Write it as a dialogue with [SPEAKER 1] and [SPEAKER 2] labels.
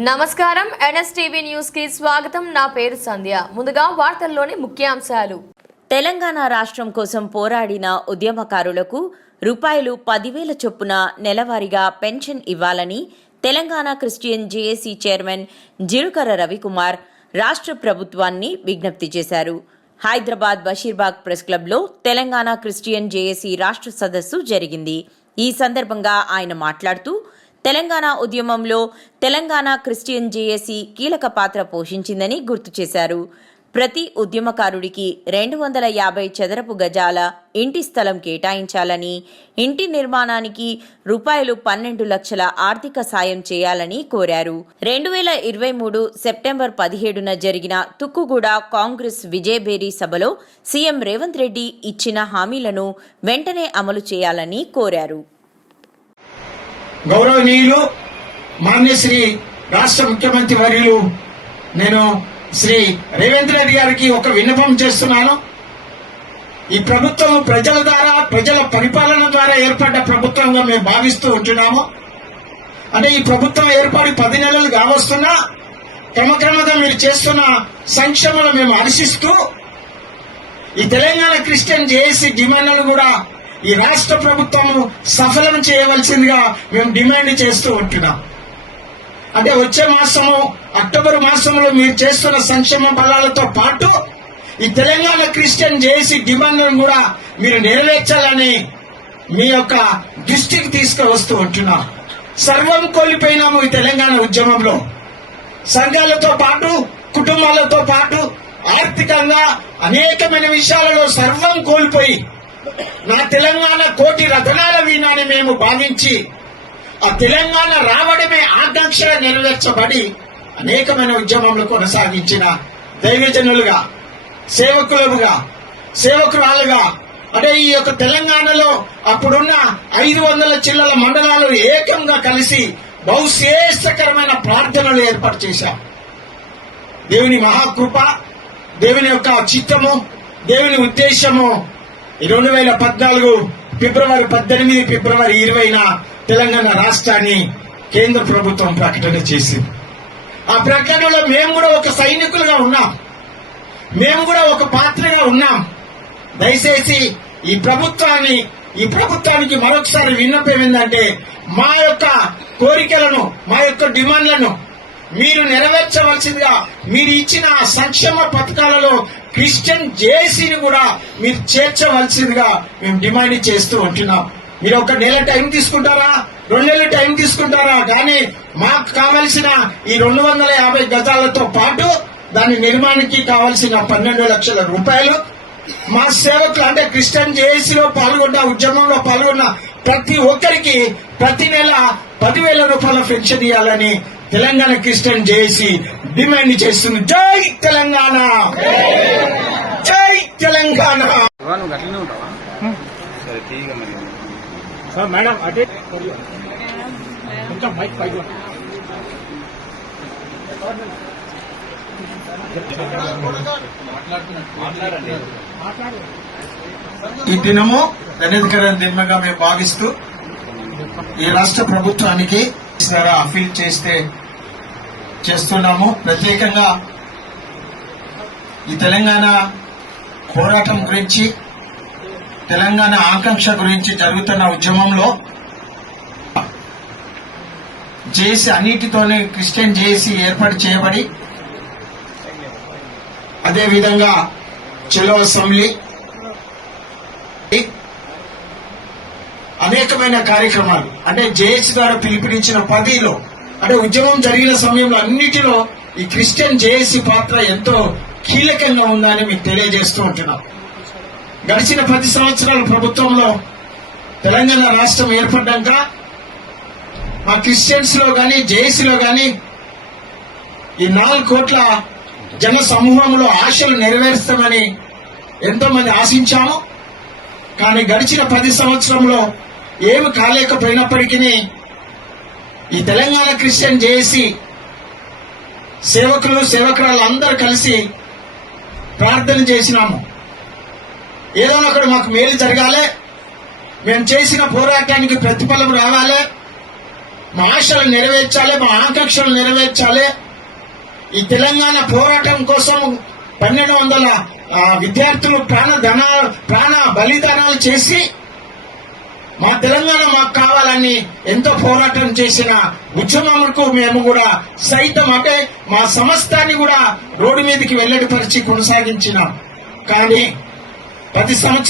[SPEAKER 1] నమస్కారం. ఎన్ఎస్టీవీ న్యూస్కి స్వాగతం. నా పేరు సంధ్య. ముందుగా వార్తల్లోని ముఖ్యాంశాలు.
[SPEAKER 2] తెలంగాణ రాష్ట్రం కోసం పోరాడిన ఉద్యమకారులకు రూపాయలు పదివేల చొప్పున నెలవారీగా పెన్షన్ ఇవ్వాలని Telangana Christian JAC chairman Jirukara Ravikumar రాష్ట్ర ప్రభుత్వాన్ని విజ్ఞప్తి చేశారు. హైదరాబాద్ బషీర్బాగ్ ప్రెస్ క్లబ్లో తెలంగాణ క్రిస్టియన్ జేఏసీ రాష్ట్ర సదస్సు జరిగింది. ఈ సందర్భంగా ఆయన మాట్లాడుతూ తెలంగాణ ఉద్యమంలో తెలంగాణ క్రిస్టియన్ జేఏసీ కీలక పాత్ర పోషించిందని గుర్తు చేశారు. ప్రతి ఉద్యమకారుడికి రెండు వందల యాభై చదరపు గజాల ఇంటి స్థలం కేటాయించాలని ఇంటి నిర్మాణానికి రూపాయలు పన్నెండు లక్షల ఆర్థిక సాయం చేయాలని కోరారు. రెండు వేల ఇరవై మూడు సెప్టెంబర్ పదిహేడున జరిగిన తుక్కుగూడ కాంగ్రెస్ విజయబేరి సభలో సీఎం రేవంత్ రెడ్డి ఇచ్చిన హామీలను వెంటనే అమలు చేయాలని కోరారు.
[SPEAKER 3] గౌరవనీయులు మాన్యశ్రీ రాష్ట్ర ముఖ్యమంత్రి వర్యులు నేను శ్రీ రేవంత్ రెడ్డి గారికి ఒక విన్నపం చేస్తున్నాను. ఈ ప్రభుత్వం ప్రజల ద్వారా ప్రజల పరిపాలన ద్వారా ఏర్పడ్డ ప్రభుత్వంగా మేము భావిస్తూ ఉంటున్నాము. అంటే ఈ ప్రభుత్వం ఏర్పడి పది నెలలు కావస్తున్నా క్రమక్రమంగా మీరు చేస్తున్న సంక్షేమాలు మేము హర్షిస్తూ ఈ తెలంగాణ క్రిస్టియన్ జేఏసీ డిమాండ్లను కూడా ఈ రాష్ట్ర ప్రభుత్వము సఫలం చేయవలసిందిగా మేము డిమాండ్ చేస్తూ ఉంటున్నాం. అంటే వచ్చే మాసము అక్టోబర్ మాసంలో మీరు చేస్తున్న సంక్షేమ బలాలతో పాటు ఈ తెలంగాణ క్రిస్టియన్ జేఏసీ డిమాండ్లను కూడా మీరు నెరవేర్చాలని మీ యొక్క దృష్టికి తీసుకువస్తూ ఉంటున్నాం. సర్వం కోల్పోయినాము ఈ తెలంగాణ ఉద్యమంలో. సంఘాలతో పాటు కుటుంబాలతో పాటు ఆర్థికంగా అనేకమైన విషయాలలో సర్వం కోల్పోయి నా తెలంగాణ కోటి రతనాల వీణాన్ని మేము భావించి ఆ తెలంగాణ రావడమే ఆకాంక్ష నెరవేర్చబడి అనేకమైన ఉద్యమంలో కొనసాగించిన దైవజనులుగా సేవకులుగా సేవకురాలుగా అంటే ఈ యొక్క తెలంగాణలో అప్పుడున్న ఐదు వందల చిల్లల మండలాలు ఏకంగా కలిసి బహుశ్రేష్టకరమైన ప్రార్థనలు ఏర్పాటు చేశాం. దేవుని మహాకృప దేవుని యొక్క చిత్తము దేవుని ఉద్దేశము రెండు వేల పద్నాలుగు ఫిబ్రవరి పద్దెనిమిది ఫిబ్రవరి ఇరవైన తెలంగాణ రాష్ట్రాన్ని కేంద్ర ప్రభుత్వం ప్రకటన చేసింది. ఆ ప్రకటనలో మేము కూడా ఒక సైనికులుగా ఉన్నాం. మేము కూడా ఒక పాత్రగా ఉన్నాం. దయచేసి ఈ ప్రభుత్వాన్ని ఈ ప్రభుత్వానికి మరొకసారి విన్నపం ఏంటంటే మా యొక్క కోరికలను మా యొక్క డిమాండ్లను మీరు నెరవేర్చవలసిందిగా మీరు ఇచ్చిన సంక్షేమ పథకాలలో క్రిస్టియన్ జేసీని కూడా మీరు చేర్చవలసిందిగా మేము డిమాండ్ చేస్తూ ఉంటున్నాం. మీరు ఒక నెల టైం తీసుకుంటారా? రెండు నెలలు టైం తీసుకుంటారా? కానీ మాకు కావలసిన ఈ రెండు వందల యాభై గజాలతో పాటు దాని నిర్మాణానికి కావలసిన పన్నెండు లక్షల రూపాయలు. మా సేవకులు అంటే క్రిస్టియన్ జేఏసీలో పాల్గొన్న ఉద్యమంలో పాల్గొన్న ప్రతి ఒక్కరికి ప్రతి నెల పదివేల రూపాయల పెన్షన్ ఇవ్వాలని తెలంగాణ క్రిస్టియన్ జేఏసీ డిమాండ్ చేస్తుంది. జై తెలంగాణ! జై తెలంగాణ!
[SPEAKER 4] మేడం అటే కొంచెం మైక్ పైకి మాట్లాడు
[SPEAKER 3] ఈ దినము ధనేంద్ర దినముగా మేము భావిస్తూ ఈ రాష్ట్ర ప్రభుత్వానికి అఫీల్ చేస్తే చేస్తున్నాము. ప్రత్యేకంగా ఈ తెలంగాణ పోరాటం గురించి తెలంగాణ ఆకాంక్ష గురించి జరుగుతున్న ఉద్యమంలో జేసీ అన్నిటితోనే క్రిస్టియన్ జేసీ ఏర్పాటు చేయబడి అదేవిధంగా చెలో అసెంబ్లీ అనేకమైన కార్యక్రమాలు అంటే జేఏసీ ద్వారా పిలుపునిచ్చిన పదిలో అంటే ఉద్యమం జరిగిన సమయంలో అన్నిటిలో ఈ క్రిస్టియన్ జేఏసీ పాత్ర ఎంతో కీలకంగా ఉందని మీకు తెలియజేస్తూ ఉంటున్నాం. గడిచిన పది సంవత్సరాల ప్రభుత్వంలో తెలంగాణ రాష్ట్రం ఏర్పడ్డాక మా క్రిస్టియన్స్లో గాని జేఏసీలో గాని ఈ నాలుగు కోట్ల జన సమూహంలో ఆశలు నెరవేరుస్తామని ఎంతో మంది ఆశించాము. కానీ గడిచిన పది సంవత్సరంలో ఏమి కాలేకపోయినప్పటికీ ఈ తెలంగాణ క్రిస్టియన్ జేఏసీ సేవకులు సేవకురాలు అందరు కలిసి ప్రార్థన చేసినాము. ఏదో ఒకటి మాకు మేలు జరగాలి. మేము చేసిన పోరాటానికి ప్రతిఫలం రావాలి. మా ఆశలు నెరవేర్చాలి మా ఆకాంక్షలు నెరవేర్చాలి. ఈ తెలంగాణ పోరాటం కోసం పన్నెండు వందల విద్యార్థులు ప్రాణ ధనాలు ప్రాణ బలిదానాలు చేసి మా తెలంగాణ మాకు కావాలని ఎంతో పోరాటం చేసిన ఉద్యమములకు మేము కూడా సైతం అంటే మా సమస్తాన్ని కూడా రోడ్డు మీదకి వెల్లడిపరిచి కొనసాగించినాం. కానీ ప్రతి సంవత్సరం